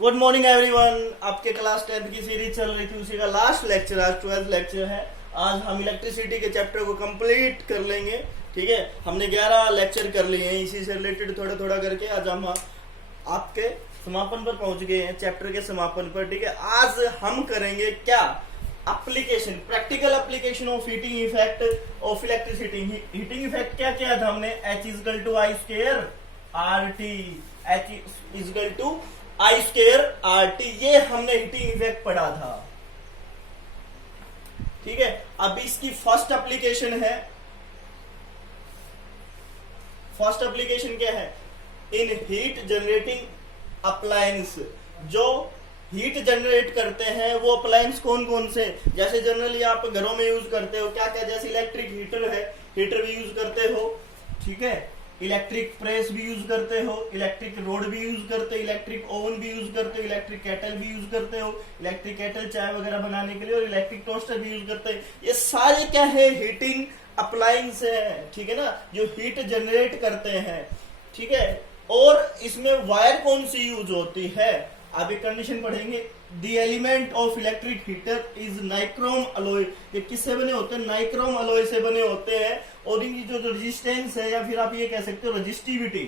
Good morning everyone. आपके class 10th की series चल रही थी, उसी का लास्ट लेक्चर आज 12th लेक्चर है। आज हम इलेक्ट्रिसिटी के चैप्टर को कंप्लीट कर लेंगे। ठीक है, हमने 11 लेक्चर कर लिए हैं, इसी से रिलेटेड थोड़ा थोड़ा करके आज हम आपके समापन पर पहुंच गए हैं, चैप्टर के समापन पर। ठीक है, आज हम करेंगे क्या, application, practical application of heating effect of electricity. Heating effect क्या किया था हमने, H is equal to I square R T, H is equal to I square R T, ये हमने हीटिंग इफेक्ट पढ़ा था। ठीक है, अब इसकी फर्स्ट एप्लीकेशन है। फर्स्ट एप्लीकेशन क्या है, इन हीट जनरेटिंग अप्लायंस। जो हीट जनरेट करते हैं वो अप्लायंस कौन कौन से, जैसे जनरली आप घरों में यूज करते हो क्या क्या, जैसे इलेक्ट्रिक हीटर है, हीटर भी यूज करते हो। ठीक है, इलेक्ट्रिक प्रेस भी यूज करते हो, इलेक्ट्रिक रोड भी यूज करते हो, इलेक्ट्रिक ओवन भी यूज करते हो, इलेक्ट्रिक केटल भी यूज करते हो, इलेक्ट्रिक केटल चाय वगैरह बनाने के लिए, और इलेक्ट्रिक टोस्टर भी यूज करते हैं। ये सारे क्या है, हीटिंग अप्लायंस है। ठीक है ना, जो हीट जनरेट करते हैं। ठीक है, और इसमें वायर कौन सी यूज होती है, आप एक कंडीशन पढ़ेंगे, the element of electric heater is nichrome alloy. ये किससे बने होते हैं, नाइक्रोम अलॉय से बने होते हैं। और इनकी जो रेजिस्टेंस है, या फिर आप ये कह सकते हो रेजिस्टिविटी,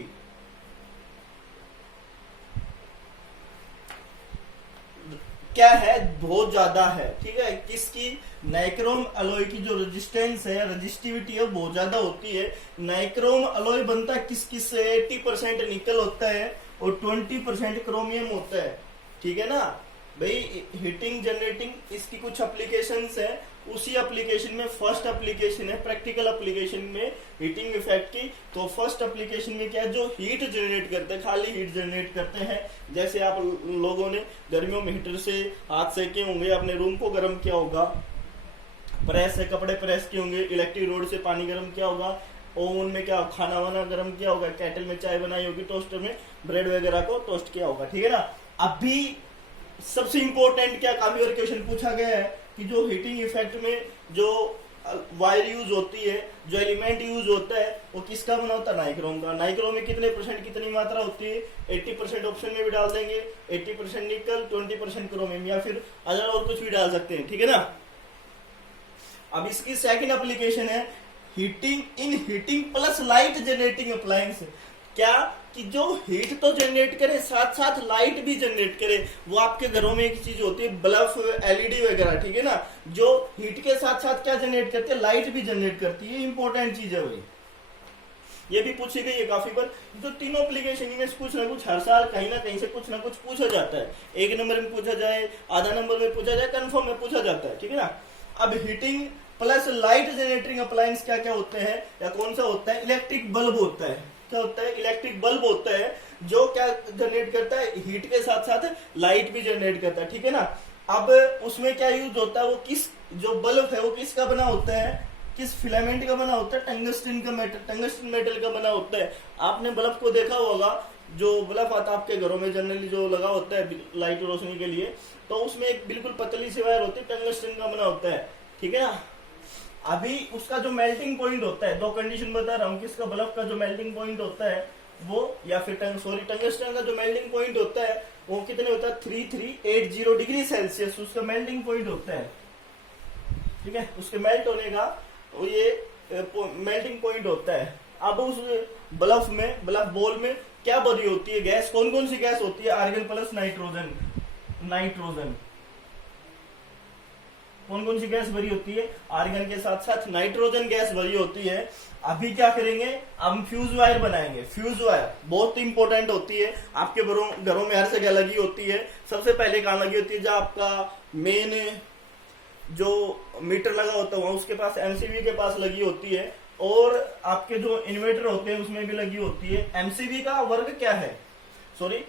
क्या है, बहुत ज्यादा है। ठीक है, किसकी, नाइक्रोम अलॉय की जो रेजिस्टेंस है, रेजिस्टिविटी है, बहुत ज्यादा होती है। नाइक्रोम अलॉय बनता है किस किस से, 80% निकल होता है और 20% क्रोमियम होता है। ठीक है ना भाई, हीटिंग जनरेटिंग इसकी कुछ एप्लीकेशंस है। उसी एप्लीकेशन में फर्स्ट एप्लीकेशन है प्रैक्टिकल एप्लीकेशन में हीटिंग इफेक्ट की। तो फर्स्ट एप्लीकेशन में क्या है, जो हीट जनरेट करते हैं, खाली हीट जनरेट करते हैं। जैसे आप लोगों ने गर्मियों में हीटर से हाथ सेके होंगे, अपने रूम को गर्म किया होगा, प्रेस से कपड़े प्रेस किए होंगे, इलेक्ट्रिक रोड से पानी गर्म किया होगा, ओवन में क्या खाना वाना गर्म किया होगा, केटल में चाय बनाई होगी, टोस्टर में ब्रेड वगैरह को टोस्ट किया होगा। ठीक है ना, अभी सबसे इंपॉर्टेंट क्या काफी बार क्वेश्चन पूछा गया है कि जो हीटिंग इफेक्ट में जो वायर यूज होती है, जो एलिमेंट यूज होता है, वो किसका बना होता है, नाइक्रोम का। नाइक्रोम में कितने परसेंट, कितनी मात्रा होती है, 80% ऑप्शन में भी डाल देंगे, 80% निकल, 20% क्रोमियम, या फिर अदर और कुछ भी डाल सकते हैं। ठीक है ना, अब इसकी सेकंड एप्लीकेशन है heating in heating plus light generating appliance. क्या कि जो हीट तो जनरेट करे, साथ साथ लाइट भी जनरेट करे। वो आपके घरों में एक चीज होती है, बल्ब, एलईडी वगैरह। ठीक है ना, जो हीट के साथ साथ क्या जनरेट करते हैं, लाइट भी जनरेट करती है। इंपॉर्टेंट चीज है भाई, ये भी पूछी गई है काफी बार। जो तीनों एप्लीकेशन में कुछ ना कुछ हर साल कहीं ना कहीं से कुछ ना कुछ पूछा जाता है। एक नंबर में पूछा जाए, आधा नंबर में पूछा जाए, कंफर्म में पूछा जाता है। ठीक है ना, अब heating plus light generating appliance क्या क्या होते हैं, या कौन सा होता है, इलेक्ट्रिक बल्ब होता है। क्या होता है, इलेक्ट्रिक बल्ब होता है, जो क्या जनरेट करता है, हीट के साथ साथ लाइट भी जनरेट करता है। ठीक है ना, अब उसमें क्या यूज होता है, वो किस, जो बल्ब है वो किसका बना होता है, किस फिलामेंट का बना होता है, टंगस्टन का मेटल, टंगस्टन मेटल का बना होता है। आपने बल्ब को देखा होगा, जो बल्ब आता है आपके घरों में जनरली जो लगा होता है लाइट रोशनी के लिए, तो उसमें एक बिल्कुल पतली सी वायर होती है, टंगस्टन का बना होता है। ठीक है ना, अभी उसका जो मेल्टिंग पॉइंट होता है, दो कंडीशन बता रहा हूँ, किसका, बल्ब का जो मेल्टिंग पॉइंट होता है वो, या फिर टंगस्टन का जो मेल्टिंग पॉइंट होता है वो कितने होता है, 3380 डिग्री सेल्सियस उसका मेल्टिंग पॉइंट होता है। ठीक है, उसके मेल्ट होने का वो ये मेल्टिंग पॉइंट होता है। अब उस बल्ब में, बल्ब बॉल में क्या भरी होती है, गैस, कौन कौन सी गैस होती है, आर्गन प्लस नाइट्रोजन। नाइट्रोजन कौन कौन सी गैस भरी होती है, आर्गन के साथ साथ नाइट्रोजन गैस भरी होती है। अभी क्या करेंगे, हम फ्यूज वायर बनाएंगे। फ्यूज वायर बहुत इंपॉर्टेंट होती है, आपके घरों में हर जगह लगी होती है। सबसे पहले कहाँ लगी होती है, जहाँ आपका मेन जो मीटर लगा होता है उसके पास, एमसीबी के पास लगी होती है, और आपके जो इन्वर्टर होते हैं उसमें भी लगी होती है। एमसीबी का वर्क क्या है, सॉरी,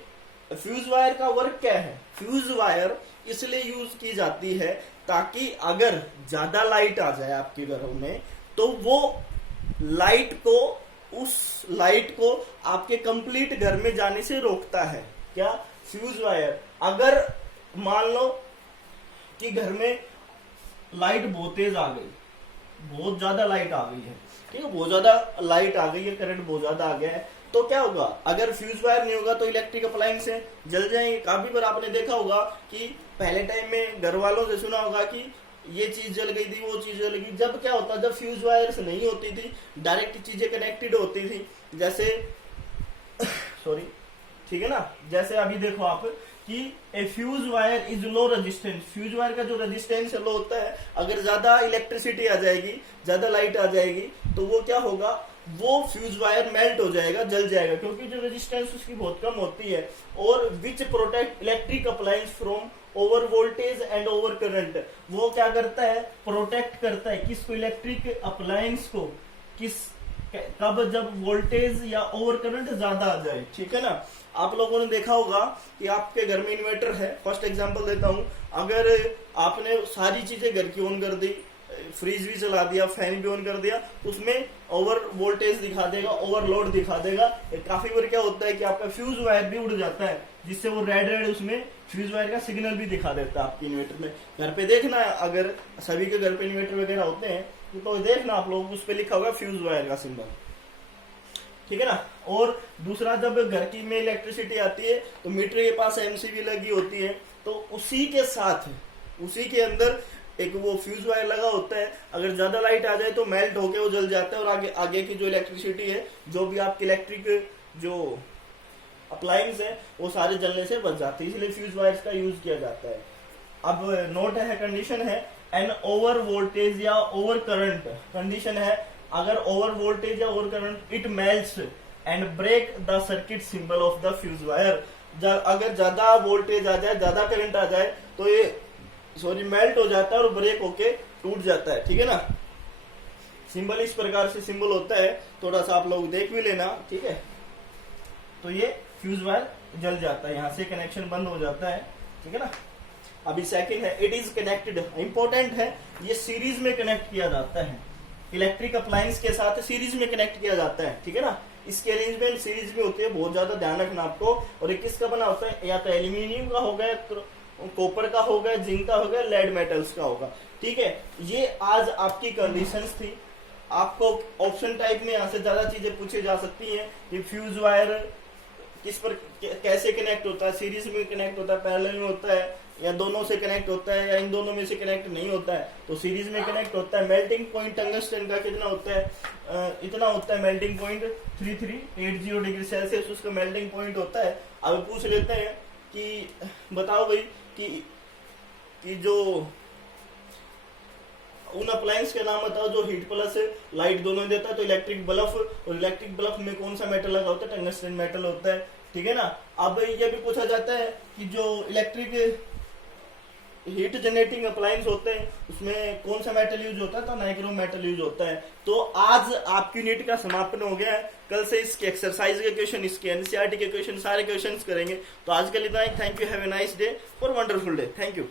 फ्यूज वायर का वर्क क्या है, फ्यूज वायर इसलिए यूज की जाती है ताकि अगर ज्यादा लाइट आ जाए आपके घरों में, तो वो लाइट को, उस लाइट को आपके कंप्लीट घर में जाने से रोकता है। क्या, फ्यूज वायर। अगर मान लो कि घर में लाइट बहुत तेज आ गई, बहुत ज्यादा लाइट आ गई है, ठीक है, बहुत ज्यादा लाइट आ गई है, करंट बहुत ज्यादा आ गया है, तो क्या होगा, अगर फ्यूज वायर नहीं होगा तो इलेक्ट्रिक अप्लायंस है जल जाएंगे। काफी बार आपने देखा होगा कि पहले टाइम में घर वालों से सुना होगा कि ये चीज जल गई थी, वो चीज जल गई। जब क्या होता, जब फ्यूज वायर्स नहीं होती थी, डायरेक्ट चीजें कनेक्टेड होती थी, जैसे सॉरी, ठीक है ना, जैसे अभी देखो आप कि a fuse wire is low resistance, fuse wire का जो रेजिस्टेंस लो होता है, अगर ज्यादा इलेक्ट्रिसिटी आ जाएगी, ज्यादा लाइट आ जाएगी, तो वो क्या होगा, वो फ्यूज वायर मेल्ट हो जाएगा, जल जाएगा, क्योंकि जो रेजिस्टेंस उसकी बहुत कम होती है। और विच protect electric appliance from over voltage and over current, वो क्या करता है, प्रोटेक्ट करता है किसको, इलेक्ट्रिक अप्लायंस को, किस कब, जब वोल्टेज या ओवर करंट ज्यादा आ जाए, ठीक है ना। आप लोगों ने देखा होगा कि आपके घर में इन्वर्टर है, फर्स्ट एग्जांपल देता हूं, अगर आपने सारी चीजें घर की ऑन कर दी, फ्रिज भी चला दिया, फैन भी ऑन कर दिया, उसमें ओवर वोल्टेज दिखा देगा, ओवरलोड दिखा देगा। काफी बार क्या होता है कि आपका फ्यूज वायर भी उड़ जाता है, जिससे वो रेड उसमें फ्यूज वायर का सिग्नल भी दिखा देता है आपके इन्वर्टर में। घर पे देखना, अगर सभी के घर पे इन्वर्टर वगैरह होते हैं तो देखना आप लोग, उस पर लिखा होगा फ्यूज वायर का सिंबल, ठीक है ना। और दूसरा, जब घर की में इलेक्ट्रिसिटी आती है तो मीटर के पास एमसीबी लगी होती है, तो उसी के साथ, उसी के अंदर एक वो फ्यूज वायर लगा होता है। अगर ज्यादा लाइट आ जाए तो मेल्ट होके वो जल जाता है, और आगे आगे की जो इलेक्ट्रिसिटी है, जो भी आपकी इलेक्ट्रिक जो अप्लायंस है, वो सारे जलने से बच जाते हैं, इसलिए फ्यूज वायर्स का यूज किया जाता है। अब नोट है, कंडीशन है, एन ओवर वोल्टेज या ओवर करंट, कंडीशन है, अगर ओवर वोल्टेज या over current, it melts and break the circuit symbol of the fuse wire, अगर ज्यादा वोल्टेज आ जाए, ज्यादा करंट आ जाए, तो ये मेल्ट हो जाता है और ब्रेक होके टूट जाता है, ठीक है ना। सिंबल इस प्रकार से सिंबल होता है, थोड़ा सा आप लोग देख भी लेना, ठीक है। तो ये फ्यूज वायर जल जाता है, यहां से कनेक्शन बंद हो जाता है, ठीक है ना। अभी सेकंड है, इट इज कनेक्टेड, इंपॉर्टेंट है, ये सीरीज में कनेक्ट किया जाता है, इलेक्ट्रिक अप्लायंस के साथ सीरीज में कनेक्ट किया जाता है, ठीक है ना। इसकी अरेंजमेंट सीरीज में होती है, बहुत ज्यादा ध्यान रखना आपको। और ये किसका बना होता है, या तो एल्यूमिनियम का होगा, कॉपर का होगा, जिंक का होगा, लेड मेटल्स का होगा, ठीक है। ये आज आपकी कंडीशंस थी। आपको ऑप्शन टाइप में यहाँ से ज्यादा चीजें पूछी जा सकती हैं कि फ्यूज वायर किस पर कैसे कनेक्ट होता है, सीरीज में कनेक्ट होता है, पैरेलल में होता है, या दोनों से कनेक्ट होता है, या इन दोनों में से कनेक्ट नहीं होता है, तो सीरीज में कनेक्ट होता है। मेल्टिंग पॉइंट टंगस्टन का कितना होता है, इतना होता है मेल्टिंग पॉइंट, 3380 डिग्री सेल्सियस उसका मेल्टिंग पॉइंट होता है। अब पूछ लेते हैं कि बताओ भाई कि जो उन अप्लायंस के नाम बताओ जो हीट प्लस लाइट दोनों देता है, तो इलेक्ट्रिक बल्ब, और इलेक्ट्रिक बल्ब में कौन सा मेटल लगा होता है, टंगस्टन मेटल होता है, ठीक है ना। अब ये भी पूछा जाता है कि जो इलेक्ट्रिक हीट जनरेटिंग अप्लायंस होते हैं उसमें कौन सा मेटल यूज होता है, तो नाइक्रोम मेटल यूज होता है। तो आज आपकी यूनिट का समापन हो गया है, कल से इसके एक्सरसाइज के क्वेश्चन, इसके एनसीईआरटी के क्वेश्चन, सारे क्वेश्चंस करेंगे। तो आज के लिए इतना ही, thank you, have a nice day, for wonderful day, thank you.